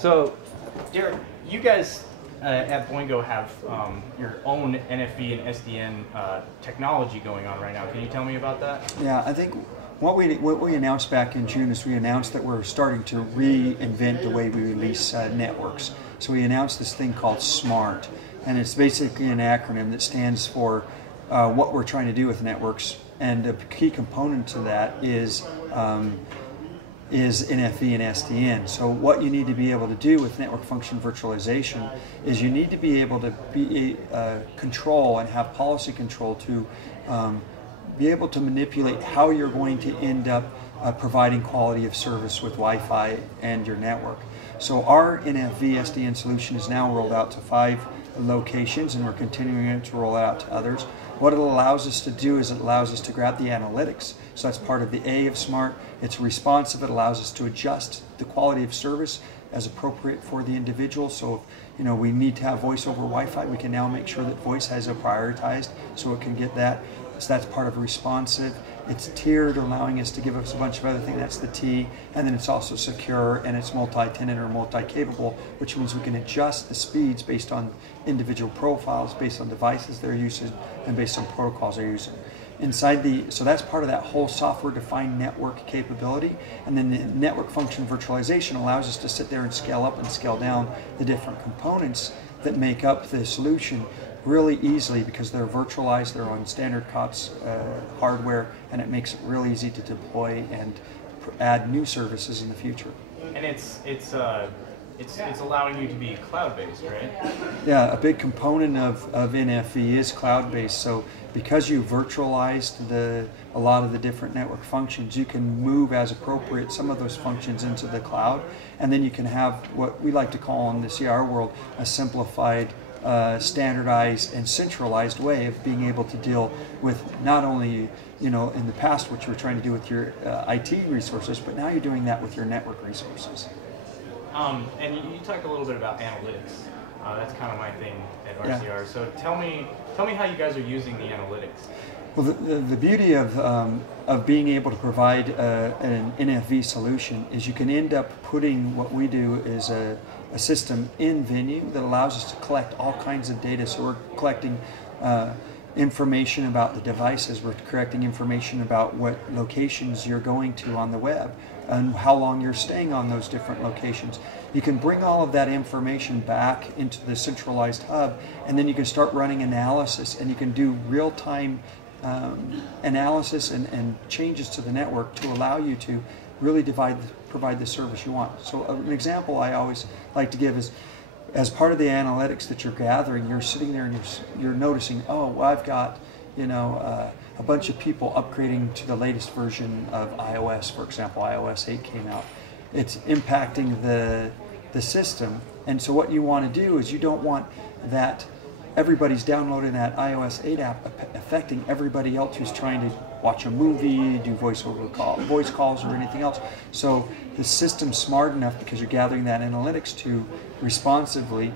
So, Derek, you guys at Boingo have your own NFV and SDN technology going on right now. Can you tell me about that? Yeah, I think what we announced back in June is we announced that we're starting to reinvent the way we release networks. So we announced this thing called SMART, and it's basically an acronym that stands for what we're trying to do with networks. And a key component to that is NFV and SDN. So what you need to be able to do with network function virtualization is you need to be able to be control and have policy control to be able to manipulate how you're going to end up providing quality of service with Wi-Fi and your network. So our NFV SDN solution is now rolled out to 5 locations, and we're continuing to roll it out to others. What it allows us to do is it allows us to grab the analytics. So that's part of the A of SMART. It's responsive. It allows us to adjust the quality of service as appropriate for the individual. So if we need to have voice over Wi-Fi, we can now make sure that voice has a prioritized so it can get that. So that's part of responsive. It's tiered, allowing us to give us a bunch of other things. That's the T. And then it's also secure, and it's multi-tenant or multi-capable, which means we can adjust the speeds based on individual profiles, based on devices they're using, and based on protocols they're using. So that's part of that whole software-defined network capability. And then the network function virtualization allows us to sit there and scale up and scale down the different components that make up the solution really easily, because they're virtualized, they're on standard COTS hardware, and it makes it really easy to deploy and add new services in the future. And it's allowing you to be cloud-based, right? Yeah, a big component of NFV is cloud-based. So because you virtualized a lot of the different network functions, you can move as appropriate some of those functions into the cloud, and then you can have what we like to call in the CR world a simplified, standardized and centralized way of being able to deal with not only in the past what you were trying to do with your IT resources, but now you're doing that with your network resources. And you talked a little bit about analytics. That's kind of my thing at RCR. Yeah. So tell me how you guys are using the analytics. Well, the beauty of being able to provide an NFV solution is you can end up putting what we do is a system in Venue that allows us to collect all kinds of data. So we're collecting information about the devices, we're collecting information about what locations you're going to on the web and how long you're staying on those different locations. You can bring all of that information back into the centralized hub, and then you can start running analysis, and you can do real-time analysis and changes to the network to allow you to really provide the service you want. So an example I always like to give is, as part of the analytics that you're gathering, you're sitting there and you're noticing, oh, well, I've got a bunch of people upgrading to the latest version of iOS. For example, iOS 8 came out. It's impacting the system, and so what you want to do is you don't want that everybody's downloading that iOS 8 app affecting everybody else who's trying to watch a movie, do voice calls, or anything else. So the system's smart enough, because you're gathering that analytics, to responsively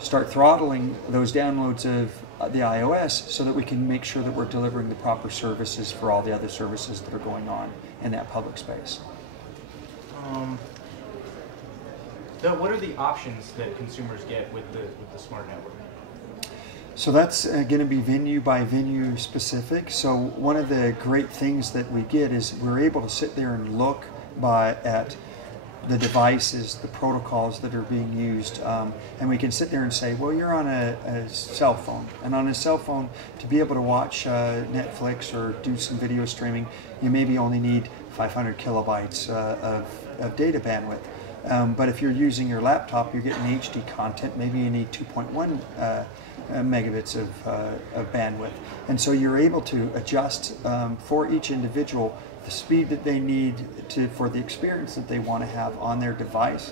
start throttling those downloads of the iOS so that we can make sure that we're delivering the proper services for all the other services that are going on in that public space. What are the options that consumers get with the smart network? So that's going to be venue by venue specific. So one of the great things that we get is we're able to sit there and look at the devices, the protocols that are being used, and we can sit there and say, well, you're on a cell phone, and on a cell phone, to be able to watch Netflix or do some video streaming, you maybe only need 500 kilobytes of data bandwidth. But if you're using your laptop, you're getting HD content, maybe you need 2.1 megabits of bandwidth. And so you're able to adjust for each individual the speed that they need for the experience that they want to have on their device,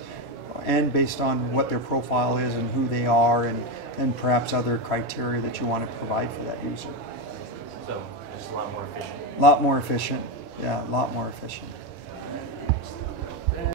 and based on what their profile is and who they are, and perhaps other criteria that you want to provide for that user. So it's a lot more efficient. A lot more efficient, yeah, a lot more efficient.